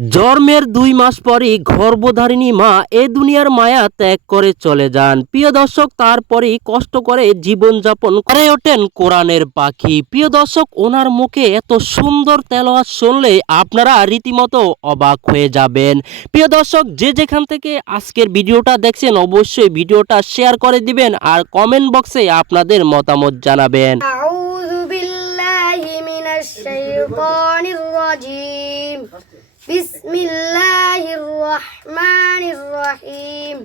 জন্মের ২ মাস পরই গর্ভধারিণী মা এ দুনিয়ার মায়া ত্যাগ করে চলে যান। প্রিয় দর্শক, তারপরেই কষ্ট করে জীবনযাপন করে ওঠেন কোরআনের পাখি। প্রিয় দর্শক, ওনার মুখে এত সুন্দর তেলাওয়াত শুনলে আপনারা রীতিমতো অবাক হয়ে যাবেন। প্রিয় দর্শক, যে যেখান থেকে আজকের ভিডিওটা দেখছেন অবশ্যই ভিডিওটা শেয়ার করে দিবেন আর কমেন্ট বক্সে আপনাদের মতামত জানাবেন। أعوذ بالله من الشيطان الرجيم بسم الله الرحمن الرحيم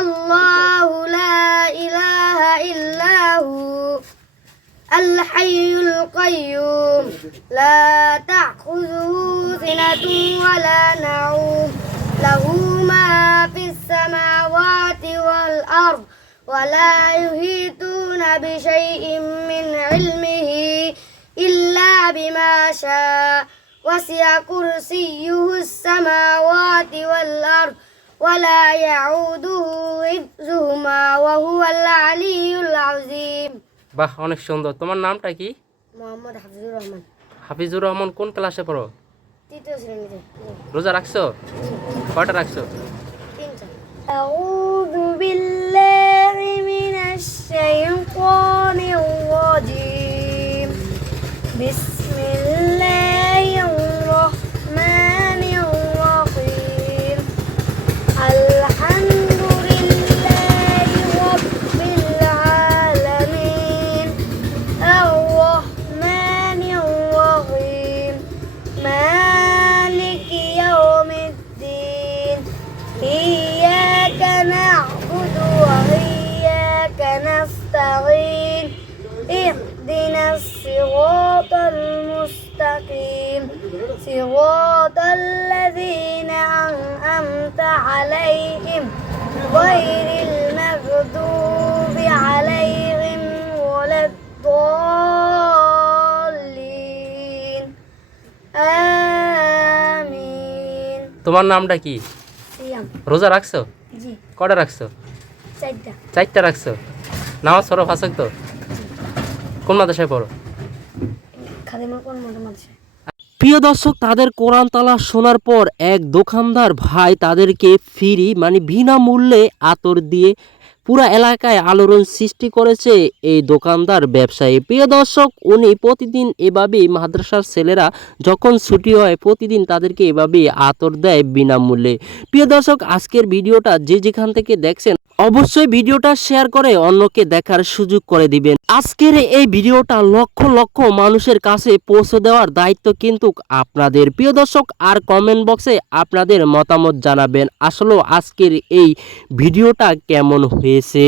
الله لا إله إلا هو الحي القيوم لا تأخذه سنة ولا نوم له ما في السماوات والأرض ولا يحيطون بشيء من علمه إلا بما شاء وسع كرسيه السماوات والأرض ولا يعوده حفظهما وهو العلي العظيم। বাহ, অনেক সুন্দর। তোমার নামটা কি? মোহাম্মদ হাফিজুর রহমান। হাফিজুর রহমান কোন ক্লাসে পড়ো? তৃতীয় শ্রেণীতে। রোজা রাখছো? কয়টা রাখছো? 3টা। أعوذ بالله من الشيطان الرجيم بسم الله الرحمن الرحيم الحمد لله رب العالمين الرحمن الرحيم مالك يوم الدين إياك نعبد وإياك نستعين اهدنا الصراط المستقيم صراط الذين أنعمت عليهم غير المغضوب عليهم ولا الضالين آمين। তোমার নামটা কি? সিয়াম। রোজা রাখছো? জি। কয়টা রাখছো? 4টা। 4টা রাখছো। নামাজ পড়ো ফাঁসক তো? কোন মাদ্রাসায় পড়ো? খাদিমা কোন মাদ্রাসা? প্রিয় দর্শক, তাদের কোরআন তালা শোনার পর এক দোকানদার ভাই তাদেরকে ফ্রি বিনামূল্যে আতর দিয়ে পুরা এলাকায় আলোড়ন সৃষ্টি করেছে এই দোকানদার ব্যবসায়ী। প্রিয় দর্শক, উনি প্রতিদিন এভাবেই মাদ্রাসার ছেলেরা যখন ছুটি হয় প্রতিদিন তাদেরকে এভাবেই আতর দেয় বিনামূল্যে। প্রিয় দর্শক, আজকের ভিডিওটা যে যেখান থেকে দেখছেন অবশ্যই ভিডিওটা শেয়ার করে অন্যকে দেখার সুযোগ করে দিবেন। আজকের এই ভিডিওটা লক্ষ লক্ষ মানুষের কাছে পৌঁছে দেওয়ার দায়িত্ব কিন্তু আপনাদের। প্রিয় দর্শক, আর কমেন্ট বক্সে আপনাদের মতামত জানাবেন আসলে আজকের এই ভিডিওটা কেমন হয়েছে।